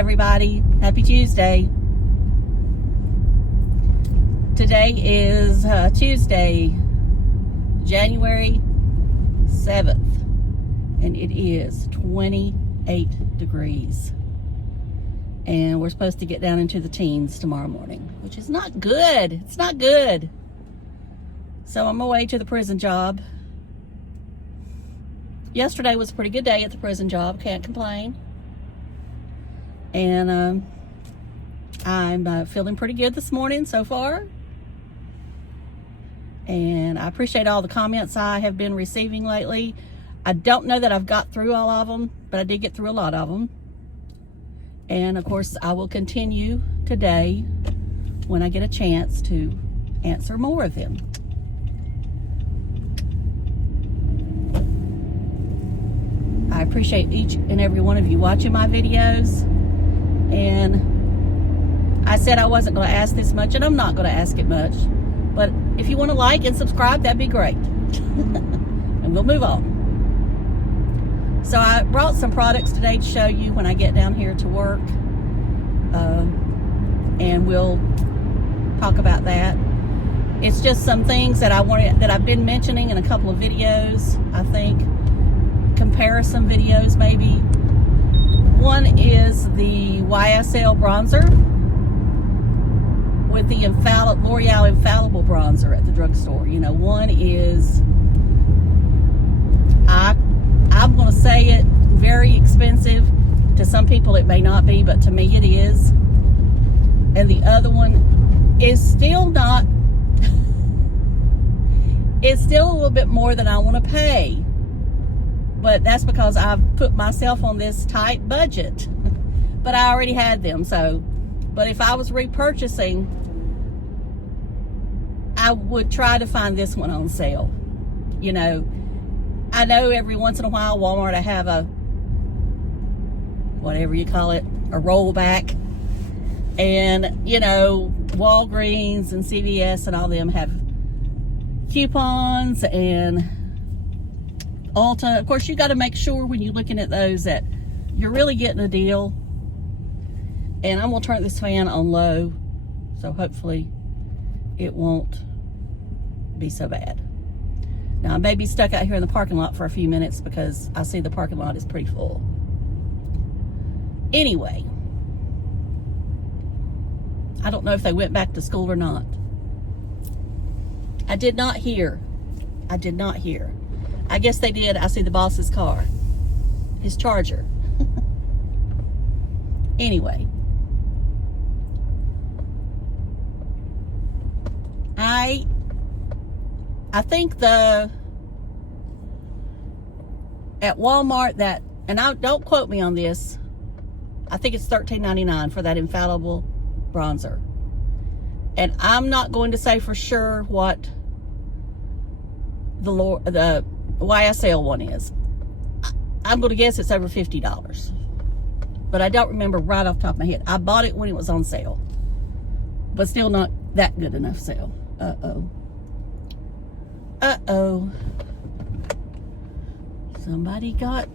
everybody. Happy Tuesday. Today is Tuesday, January 7th, and it is 28 degrees. And we're supposed to get down into the teens tomorrow morning, which is not good. It's not good. So I'm away to the prison job. Yesterday was a pretty good day at the prison job. Can't complain. And I'm feeling pretty good this morning so far. And I appreciate all the comments I have been receiving lately. I don't know that I've got through all of them, but I did get through a lot of them. And of course, I will continue today when I get a chance to answer more of them. I appreciate each and every one of you watching my videos. And I said I wasn't going to ask this much, and I'm not going to ask it much. But if you want to like and subscribe, that'd be great. And we'll move on. So I brought some products today to show you when I get down here to work. And we'll talk about that. It's just some things that I've been mentioning in a couple of videos, I think. Comparison videos maybe. One is the YSL bronzer with the L'Oreal Infallible Bronzer at the drugstore. You know, one is, I'm going to say it, very expensive. To some people it may not be, but to me it is. And the other one is still not, it's still a little bit more than I want to pay. But that's because I've put myself on this tight budget. But I already had them, so. But if I was repurchasing, I would try to find this one on sale. You know, I know every once in a while Walmart I have a, whatever you call it, a rollback. And, you know, Walgreens and CVS and all them have coupons and Ulta. Of course, you got to make sure when you're looking at those that you're really getting a deal. And I'm going to turn this fan on low, so hopefully it won't be so bad. Now, I may be stuck out here in the parking lot for a few minutes because I see the parking lot is pretty full. Anyway, I don't know if they went back to school or not. I did not hear. I guess they did. I see the boss's car. His Charger. Anyway. I think at Walmart that, and don't quote me on this, I think it's $13.99 for that Infallible Bronzer. And I'm not going to say for sure what the YSL one is. I'm going to guess it's over $50. But I don't remember right off the top of my head. I bought it when it was on sale. But still not that good enough sale. Uh-oh. Somebody got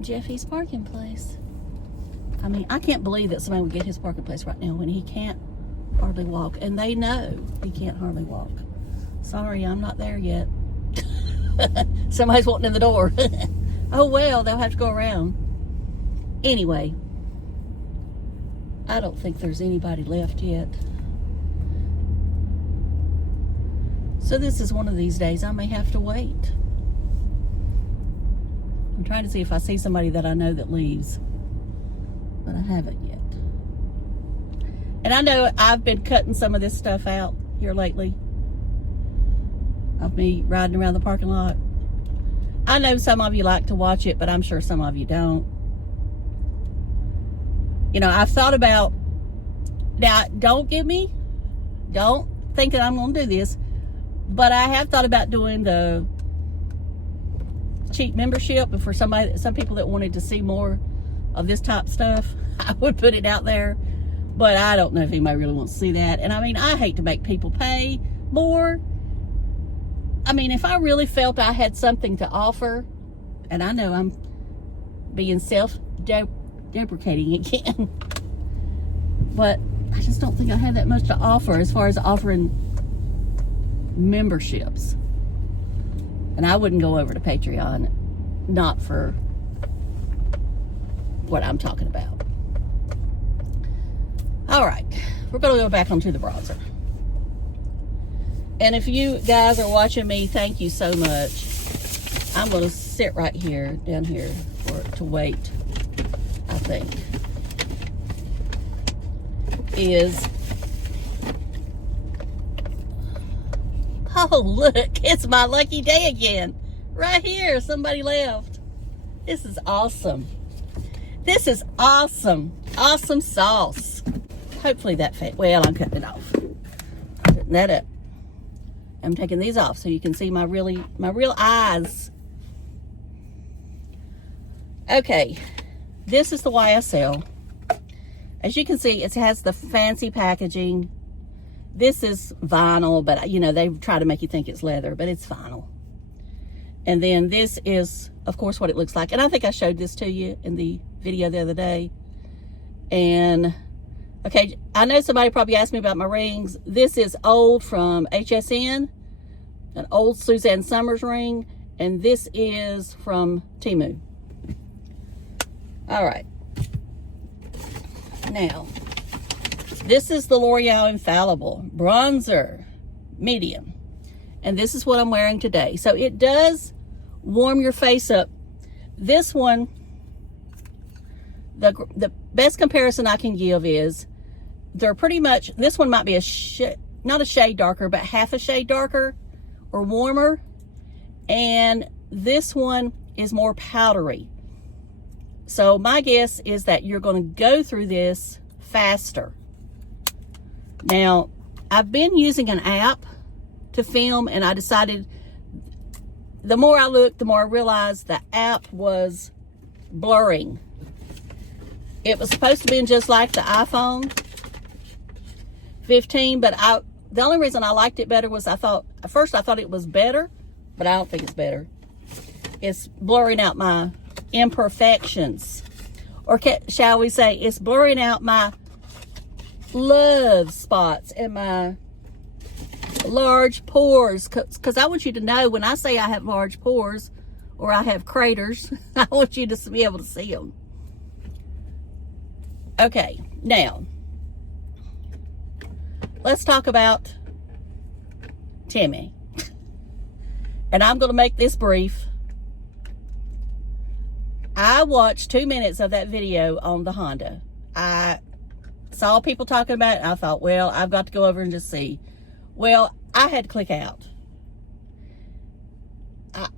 Jeffy's parking place. I mean, I can't believe that somebody would get his parking place right now when he can't hardly walk. And they know he can't hardly walk. Sorry, I'm not there yet. Somebody's walking in the door. Oh well, they'll have to go around. Anyway, I don't think there's anybody left yet. So this is one of these days I may have to wait. I'm trying to see if I see somebody that I know that leaves, but I haven't yet. And I know I've been cutting some of this stuff out here lately of me riding around the parking lot. I know some of you like to watch it, but I'm sure some of you don't. You know, I've thought about, now don't think that I'm going to do this, but I have thought about doing the cheap membership. And for some people that wanted to see more of this type stuff, I would put it out there. But I don't know if anybody really wants to see that. And I mean, I hate to make people pay more. I mean, if I really felt I had something to offer, and I know I'm being deprecating again. But I just don't think I have that much to offer as far as offering memberships. And I wouldn't go over to Patreon, not for what I'm talking about. All right, we're going to go back onto the bronzer. And if you guys are watching me, thank you so much. I'm going to sit right here, down here, for it to wait, I think. Oh, look, it's my lucky day again. Right here, somebody left. This is awesome. This is awesome. Awesome sauce. Hopefully that fit. Well, I'm cutting it off. I'm putting that up. I'm taking these off so you can see my real eyes. Okay, this is the YSL. As you can see, it has the fancy packaging. This is vinyl, but you know, they try to make you think it's leather, but it's vinyl. And then this is, of course, what it looks like. And I think I showed this to you in the video the other day. And, okay, I know somebody probably asked me about my rings. This is old from HSN, an old Suzanne Summers ring. And this is from Temu. All right. Now, this is the L'Oreal Infallible Bronzer Medium. And this is what I'm wearing today. So it does warm your face up. This one, the best comparison I can give is they're pretty much, this one might be not a shade darker, but half a shade darker or warmer. And this one is more powdery. So my guess is that you're going to go through this faster. Now, I've been using an app to film, and I decided, the more I looked, the more I realized the app was blurring. It was supposed to be just like the iPhone 15, but the only reason I liked it better was at first I thought it was better, but I don't think it's better. It's blurring out my imperfections, or shall we say, it's blurring out my love spots and my large pores, because I want you to know when I say I have large pores or I have craters, I want you to be able to see them. Okay, now let's talk about Timmy. And I'm going to make this brief. I watched 2 minutes of that video on the Honda. I saw people talking about it, and I thought, well, I've got to go over and just see. Well, I had to click out.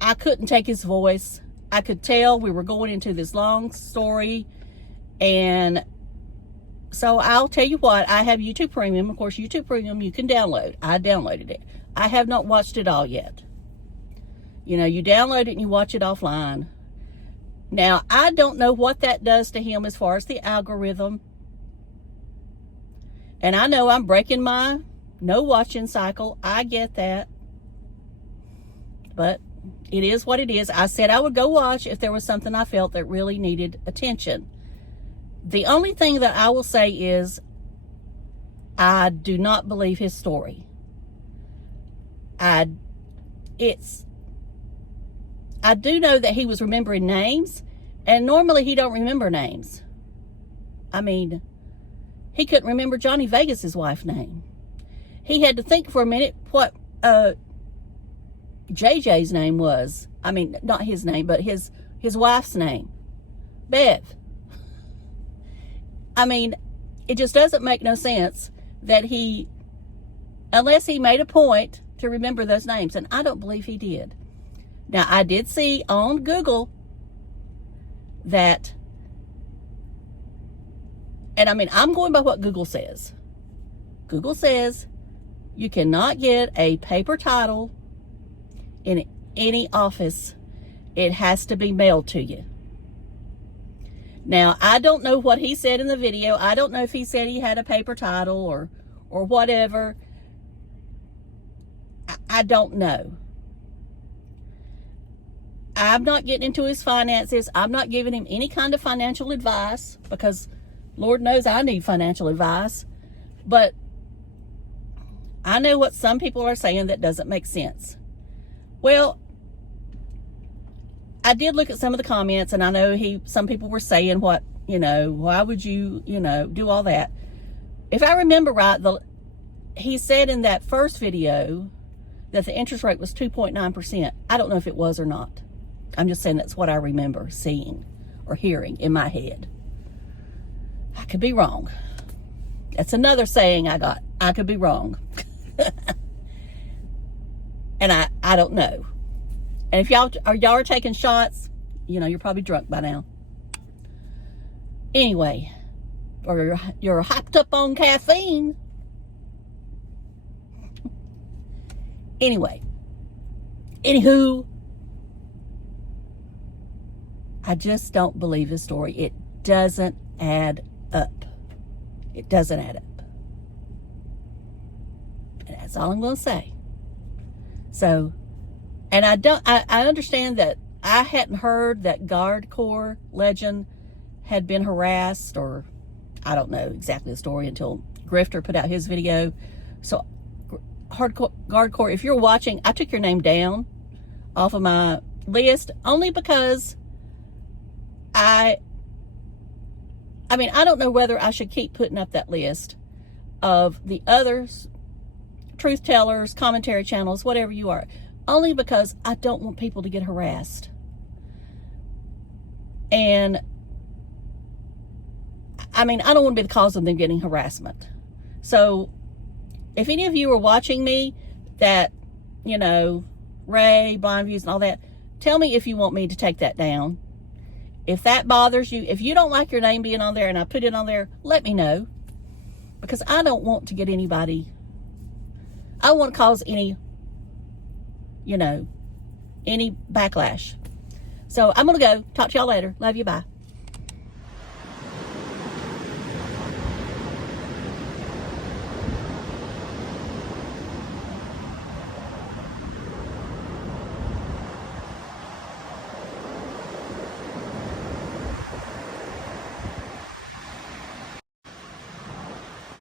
I couldn't take his voice. I could tell we were going into this long story. And so I'll tell you what, I have YouTube Premium. Of course, YouTube Premium you can download. I downloaded it. I have not watched it all yet. You know, you download it and you watch it offline. Now, I don't know what that does to him as far as the algorithm. And I know I'm breaking my no watching cycle. I get that. But it is what it is. I said I would go watch if there was something I felt that really needed attention. The only thing that I will say is I do not believe his story. I do know that he was remembering names, and normally he don't remember names. I mean, he couldn't remember Johnny Vegas's wife's name. He had to think for a minute what JJ's name was. I mean, not his name, but his wife's name. Bev. I mean, it just doesn't make no sense that unless he made a point to remember those names, and I don't believe he did. Now, I did see on Google that, and I mean, I'm going by what Google says. Google says you cannot get a paper title in any office. It has to be mailed to you. Now, I don't know what he said in the video. I don't know if he said he had a paper title or whatever. I don't know. I'm not getting into his finances. I'm not giving him any kind of financial advice because Lord knows I need financial advice. But I know what some people are saying that doesn't make sense. Well, I did look at some of the comments, and I know some people were saying why would you, do all that? If I remember right, he said in that first video that the interest rate was 2.9%. I don't know if it was or not. I'm just saying that's what I remember seeing or hearing in my head. I could be wrong. That's another saying I got. I could be wrong. And I don't know. And if y'all are taking shots, you're probably drunk by now. Anyway, or you're hyped up on caffeine. Anywho, I just don't believe his story. It doesn't add up. It doesn't add up. And that's all I'm going to say. So, and I understand that I hadn't heard that Guardcore legend had been harassed, or I don't know exactly the story until Grifter put out his video. So, Guardcore, if you're watching, I took your name down off of my list only because I don't know whether I should keep putting up that list of the others, truth tellers, commentary channels, whatever you are, only because I don't want people to get harassed. And I don't want to be the cause of them getting harassment. So if any of you are watching me that, Ray, Blind Views and all that, tell me if you want me to take that down. If that bothers you, if you don't like your name being on there and I put it on there, let me know. Because I don't want to get anybody, I don't want to cause any, any backlash. So I'm going to go. Talk to y'all later. Love you. Bye.